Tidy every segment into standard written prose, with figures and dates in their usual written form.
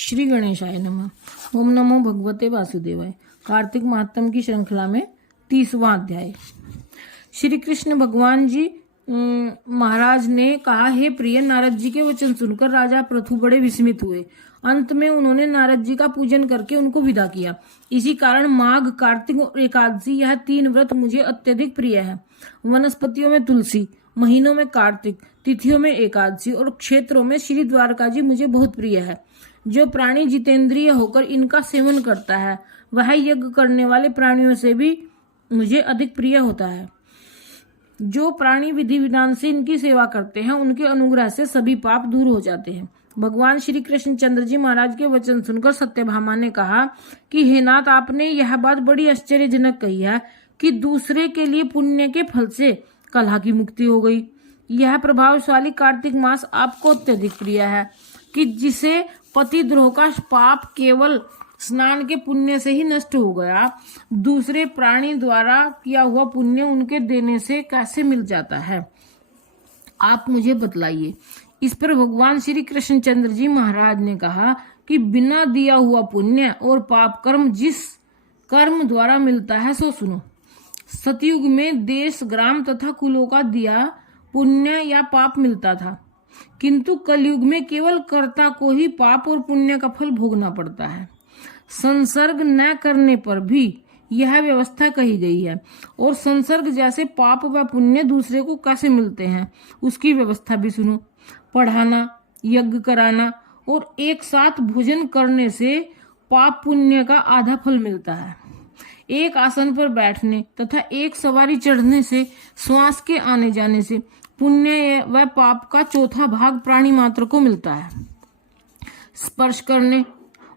श्री गणेशाय नमः। ओम नमो भगवते वासुदेवाय। कार्तिक महात्म की श्रृंखला में 30वां अध्याय। श्री कृष्ण भगवान जी महाराज ने कहा, हे प्रिय, नारद जी के वचन सुनकर राजा पृथु बड़े विस्मित हुए। अंत में उन्होंने नारद जी का पूजन करके उनको विदा किया। इसी कारण माघ, कार्तिक और एकादशी, यह 3 व्रत मुझे अत्यधिक प्रिय है। वनस्पतियों में तुलसी, महीनों में कार्तिक, तिथियों में एकादशी और क्षेत्रों में श्री द्वारका जी मुझे बहुत प्रिय है। जो प्राणी जितेंद्रिय होकर इनका सेवन करता है, वह यज्ञ करने वाले प्राणियों से भी मुझे अधिक प्रिय होता है। जो प्राणी विधि विधान से इनकी सेवा करते हैं, उनके अनुग्रह से सभी पाप दूर हो जाते हैं। भगवान श्री कृष्ण चंद्र जी महाराज के वचन सुनकर सत्यभामा ने कहा कि हे नाथ, आपने यह बात बड़ी आश्चर्यजनक कही है कि दूसरे के लिए पुण्य के फल से कलह की मुक्ति हो गई। यह प्रभावशाली कार्तिक मास आपको अत्यधिक प्रिय है कि जिसे पतिद्रोह का पाप केवल स्नान के पुण्य से ही नष्ट हो गया, दूसरे प्राणी द्वारा किया हुआ पुण्य उनके देने से कैसे मिल जाता है, आप मुझे बतलाइए। इस पर भगवान श्री कृष्णचंद्र जी महाराज ने कहा कि बिना दिया हुआ पुण्य और पाप कर्म जिस कर्म द्वारा मिलता है सो सुनो। सतयुग में देश, ग्राम तथा कुलों का दिया पुण्य या पाप मिलता था, किंतु कलयुग में केवल कर्ता को ही पाप और पुण्य का फल भोगना पड़ता है। संसर्ग न करने पर भी यह व्यवस्था कही गई है, और संसर्ग जैसे पाप व पुण्य दूसरे को कैसे मिलते हैं उसकी व्यवस्था भी सुनो। पढ़ाना, यज्ञ कराना और एक साथ भोजन करने से पाप पुण्य का आधा फल मिलता है। एक आसन पर बैठने तथा एक सवारी चढ़ने से, श्वास के आने जाने से पुण्य व पाप का चौथा भाग प्राणी मात्र को मिलता है। स्पर्श करने,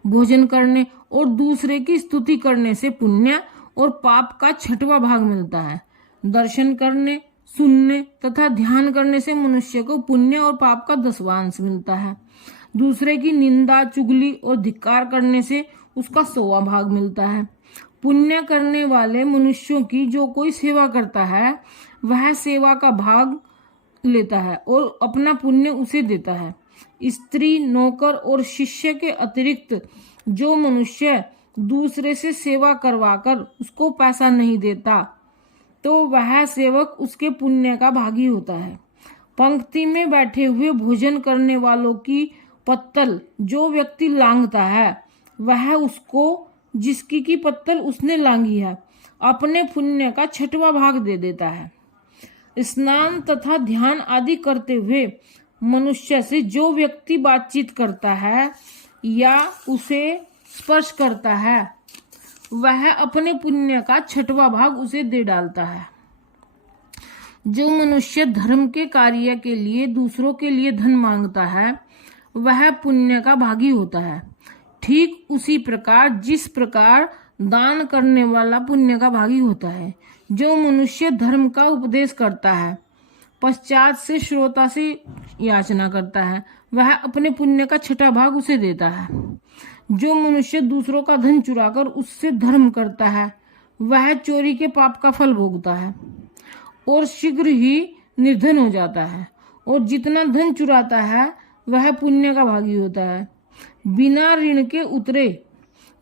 भोजन करने और दूसरे की स्तुति करने से पुण्य और पाप का 6वां भाग मिलता है। दर्शन करने, सुनने तथा ध्यान करने से मनुष्य को पुण्य और पाप का 10वां अंश मिलता है। दूसरे की निंदा, चुगली और धिक्कार करने से उसका 100वां भाग मिलता है। पुण्य करने वाले मनुष्यों की जो कोई सेवा करता है, वह सेवा का भाग लेता है और अपना पुण्य उसे देता है। स्त्री, नौकर और शिष्य के अतिरिक्त जो मनुष्य दूसरे से सेवा करवाकर उसको पैसा नहीं देता, तो वह सेवक उसके पुण्य का भागी होता है। पंक्ति में बैठे हुए भोजन करने वालों की पत्तल जो व्यक्ति लांघता है, वह उसको जिसकी की पत्तल उसने लांघी है अपने पुण्य का 6वां भाग दे देता है। स्नान तथा ध्यान आदि करते हुए मनुष्य से जो व्यक्ति बातचीत करता है या उसे स्पर्श करता है, वह अपने पुण्य का 6वां भाग उसे दे डालता है। जो मनुष्य धर्म के कार्य के लिए दूसरों के लिए धन मांगता है, वह पुण्य का भागी होता है। ठीक उसी प्रकार जिस प्रकार दान करने वाला पुण्य का भागी होता है। जो मनुष्य धर्म का उपदेश करता है, पश्चात से श्रोता से याचना करता है, वह अपने पुण्य का 6वां भाग उसे देता है। जो मनुष्य दूसरों का धन चुराकर उससे धर्म करता है, वह चोरी के पाप का फल भोगता है और शीघ्र ही निर्धन हो जाता है। और जितना धन चुराता है, वह पुण्य का भागी होता है। बिना ऋण के उतरे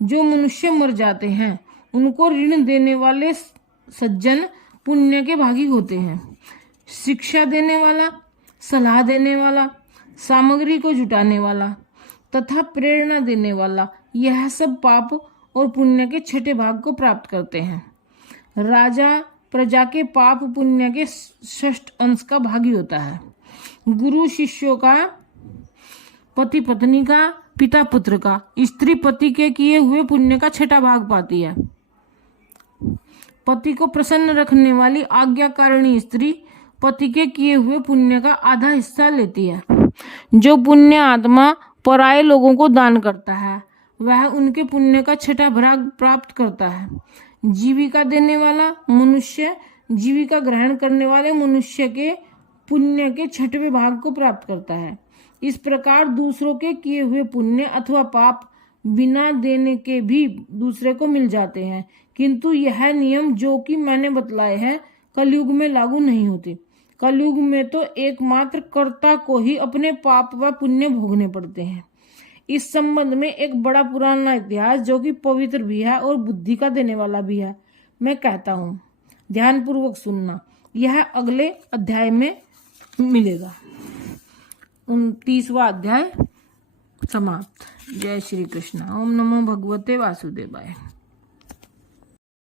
जो मनुष्य मर जाते हैं, उनको ऋण देने वाले सज्जन पुण्य के भागी होते हैं। शिक्षा देने वाला, सलाह देने वाला, सामग्री को जुटाने वाला तथा प्रेरणा देने वाला, यह सब पाप और पुण्य के 6ठे भाग को प्राप्त करते हैं। राजा प्रजा के पाप पुण्य के 6ठ अंश का भागी होता है। गुरु शिष्यों का, पति पत्नी का, पिता पुत्र का, स्त्री पति के किए हुए पुण्य का 6ठा भाग पाती है। पति को प्रसन्न रखने वाली आज्ञाकारिणी स्त्री पति के किए हुए पुण्य का आधा हिस्सा लेती है। जो पुण्य आत्मा पराये लोगों को दान करता है, वह उनके पुण्य का 6ठा भाग प्राप्त करता है। जीविका देने वाला मनुष्य जीविका ग्रहण करने वाले मनुष्य के पुण्य के 6वें भाग को प्राप्त करता है। इस प्रकार दूसरों के किए हुए पुण्य अथवा पाप बिना देने के भी दूसरे को मिल जाते हैं, किंतु यह नियम जो कि मैंने बतलाए हैं कलयुग में लागू नहीं होते। कलयुग में तो एकमात्र कर्ता को ही अपने पाप व पुण्य भोगने पड़ते हैं। इस संबंध में एक बड़ा पुराना इतिहास जो कि पवित्र भी है और बुद्धि का देने वाला भी है मैं कहता हूँ। ध्यानपूर्वक सुनना, यह अगले अध्याय में मिलेगा। 29वां अध्याय समाप्त। जय श्री कृष्ण। ओम नमो भगवते वासुदेवाय।